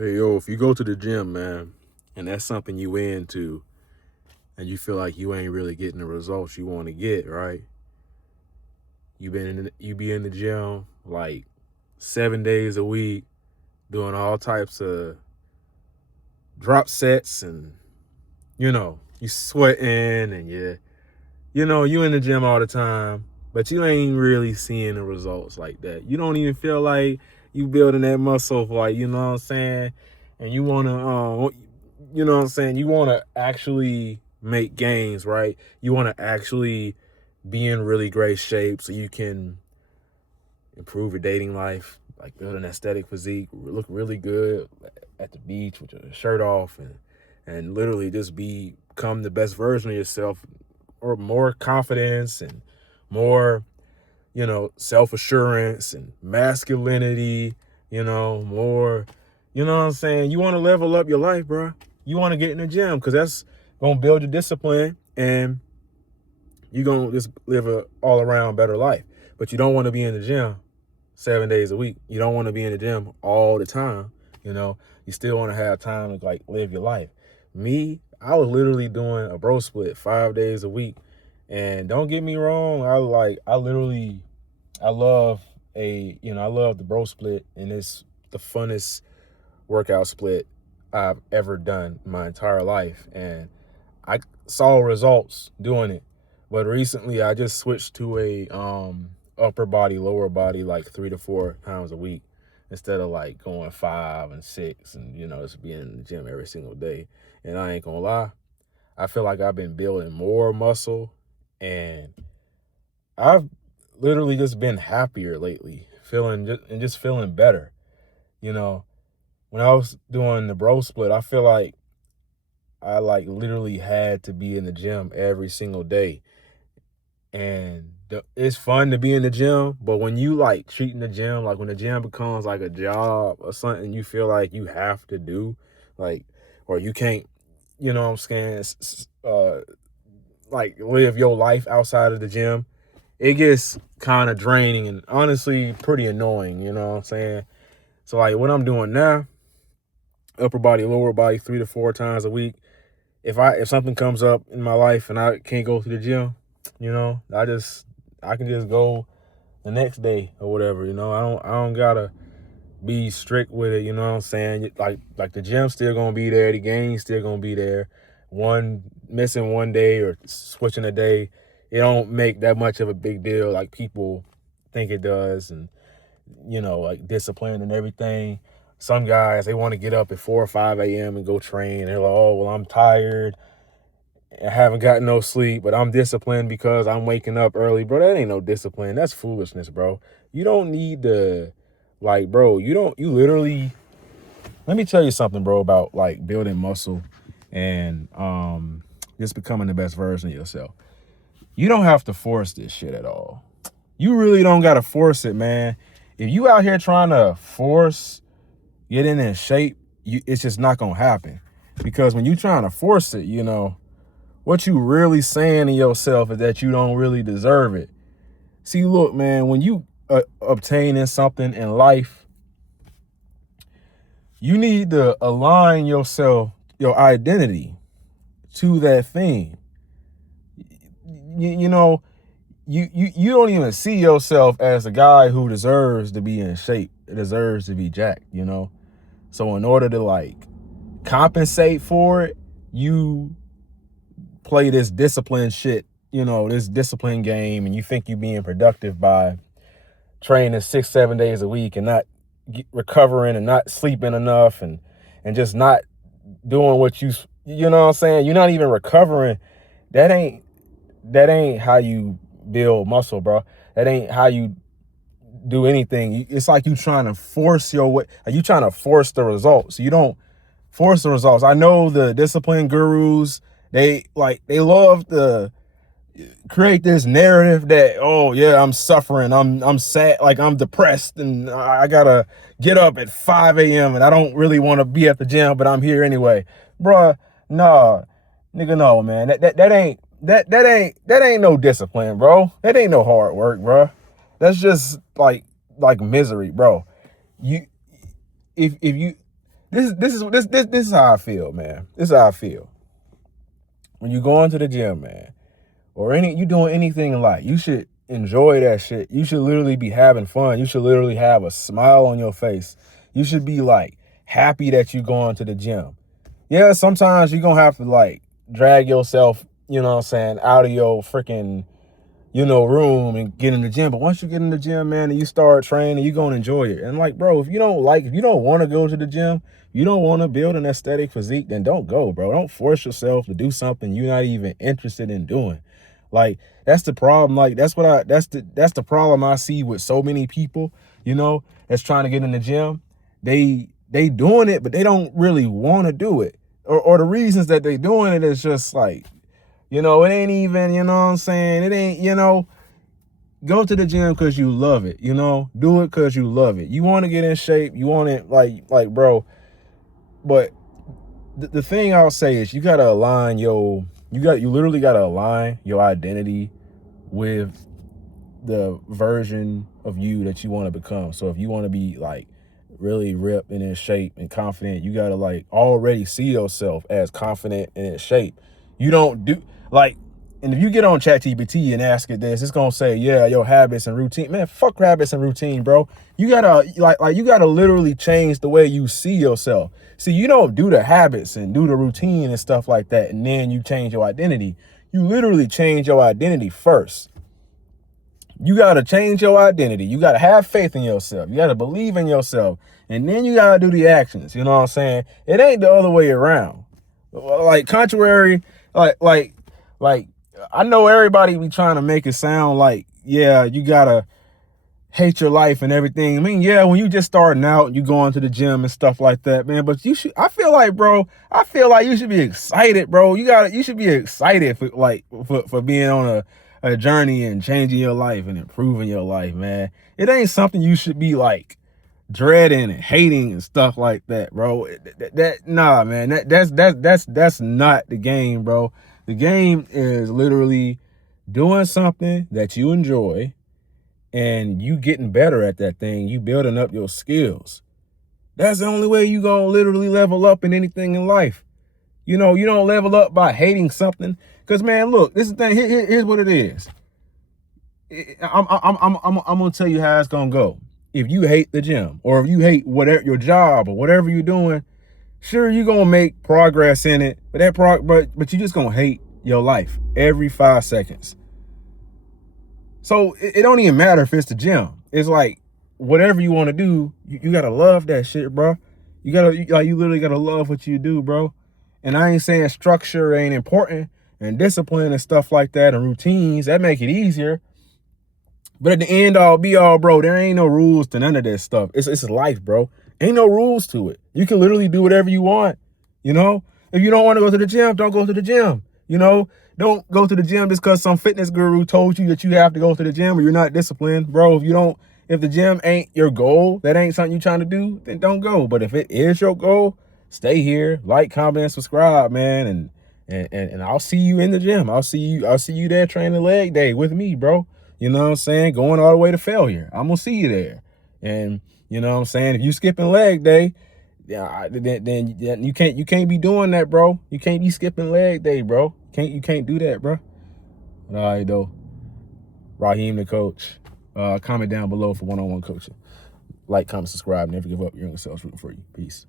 Hey, yo, if you go to the gym, man, and that's something you into, and you feel like you ain't really getting the results you want to get, right? You be in the gym like 7 days a week, doing all types of drop sets, and you sweating, and you in the gym all the time, but you ain't really seeing the results like that. You don't even feel like you building that muscle for, like, you know what I'm saying? And you wanna you know what I'm saying, you wanna actually make gains, right? You wanna actually be in really great shape so you can improve your dating life, like build an aesthetic physique, look really good at the beach with your shirt off, and literally just become the best version of yourself, or more confidence and more, self-assurance and masculinity, more, you know what I'm saying? You want to level up your life, bro. You want to get in the gym because that's going to build your discipline, and you're going to just live a all around better life. But you don't want to be in the gym 7 days a week. You don't want to be in the gym all the time. You still want to have time to like live your life. Me, I was literally doing a bro split 5 days a week. And don't get me wrong, I love I love the bro split, and it's the funnest workout split I've ever done in my entire life. And I saw results doing it. But recently I just switched to a upper body, lower body, like 3 to 4 times a week, instead of like going 5 and 6 and just being in the gym every single day. And I ain't gonna lie, I feel like I've been building more muscle, and I've literally just been happier lately, just feeling better. You know, when I was doing the bro split, I feel like I like literally had to be in the gym every single day. And it's fun to be in the gym, but when you like treating the gym, like when the gym becomes like a job or something you feel like you have to do, like, or you can't, you know what I'm saying, like live your life outside of the gym, it gets kind of draining and honestly pretty annoying, you know what I'm saying? So like what I'm doing now, upper body, lower body, 3 to 4 times a week. If something comes up in my life and I can't go to the gym, I can just go the next day or whatever. I don't gotta be strict with it. You know what I'm saying? Like the gym's still gonna be there, the game's still gonna be there. Missing one day or switching a day, it don't make that much of a big deal like people think it does. And like discipline and everything. Some guys, they want to get up at 4 or 5 a.m. and go train. They're like, oh, well, I'm tired. I haven't gotten no sleep, but I'm disciplined because I'm waking up early. Bro, that ain't no discipline. That's foolishness, bro. You don't need to, like, bro, you literally, let me tell you something, bro, about like building muscle and just becoming the best version of yourself. You don't have to force this shit at all. You really don't got to force it, man. If you out here trying to force getting in shape, it's just not going to happen. Because when you trying to force it, what you really saying to yourself is that you don't really deserve it. See, look, man, when you obtaining something in life, you need to align yourself, your identity to that thing. You don't even see yourself as a guy who deserves to be in shape, deserves to be jacked, So in order to like compensate for it, you play this discipline shit, this discipline game, and you think you being productive by training 6-7 days a week and not recovering and not sleeping enough and just not doing what you know what I'm saying? You're not even recovering. That ain't how you build muscle, bro. That ain't how you do anything. It's like you trying to force your way. Are you trying to force the results? You don't force the results. I know the discipline gurus, they love to create this narrative that, oh yeah, I'm suffering, I'm sad, like I'm depressed, and I gotta get up at 5 a.m. and I don't really want to be at the gym, but I'm here anyway. Bruh, nah, nigga, no, man. That ain't no discipline, bro. That ain't no hard work, bro. That's just like misery, bro. You if you This is how I feel, man. This is how I feel. When you go into the gym, man, or you doing anything in life, you should enjoy that shit. You should literally be having fun. You should literally have a smile on your face. You should be like happy that you going to the gym. Yeah, sometimes you're gonna have to like drag yourself, you know what I'm saying, out of your freaking, room and get in the gym. But once you get in the gym, man, and you start training, you're gonna enjoy it. And like, bro, if you don't want to go to the gym, you don't want to build an aesthetic physique, then don't go, bro. Don't force yourself to do something you're not even interested in doing. Like, that's the problem. Like, that's the problem I see with so many people, that's trying to get in the gym. They doing it, but they don't really want to do it. Or the reasons that they doing it is just like, it ain't even, you know what I'm saying? It ain't, go to the gym because you love it, do it because you love it. You want to get in shape. You want it like, bro. But the thing I'll say is you got to align you literally got to align your identity with the version of you that you want to become. So if you want to be like really ripped and in shape and confident, you got to like already see yourself as confident and in shape. You don't do like, and if you get on ChatGPT and ask it this, it's going to say, yeah, your habits and routine. Man, fuck habits and routine, bro. You got to you got to literally change the way you see yourself. See, you don't do the habits and do the routine and stuff like that, and then you change your identity. You literally change your identity first. You got to change your identity. You got to have faith in yourself. You got to believe in yourself. And then you got to do the actions. You know what I'm saying? It ain't the other way around. Like, contrary, like, I know everybody be trying to make it sound like, yeah, you got to hate your life and everything. I mean, yeah, when you just starting out, you going to the gym and stuff like that, man. But I feel like you should be excited, bro. You should be excited for being on a journey and changing your life and improving your life, man. It ain't something you should be like dreading and hating and stuff like that, bro. Nah, man. That's not the game, bro. The game is literally doing something that you enjoy and you getting better at that thing. You building up your skills. That's the only way you gonna literally level up in anything in life. You don't level up by hating something. Cause man, look, this is the thing. Here's what it is. I'm gonna tell you how it's gonna go. If you hate the gym, or if you hate whatever your job or whatever you're doing, sure, you're gonna make progress in it, but you just gonna hate your life every 5 seconds. So it don't even matter if it's the gym. It's like whatever you want to do, you gotta love that shit, bro. You literally gotta love what you do, bro. And I ain't saying structure ain't important and discipline and stuff like that and routines that make it easier. But at the end all be all, bro, there ain't no rules to none of that stuff. It's life, bro. Ain't no rules to it. You can literally do whatever you want. If you don't want to go to the gym, don't go to the gym. Don't go to the gym just because some fitness guru told you that you have to go to the gym or you're not disciplined, bro. If the gym ain't your goal, that ain't something you're trying to do, then don't go. But if it is your goal, stay here, like, comment, and subscribe, man. And I'll see you in the gym. I'll see you there training leg day with me, bro. You know what I'm saying? Going all the way to failure. I'm gonna see you there. And you know what I'm saying? If you skipping leg day, then you can't be doing that, bro. You can't be skipping leg day, bro. You can't do that, bro. All right, though. Raheem the coach. Comment down below for one-on-one coaching. Like, comment, subscribe, never give up. Your young self's rooting for you. Peace.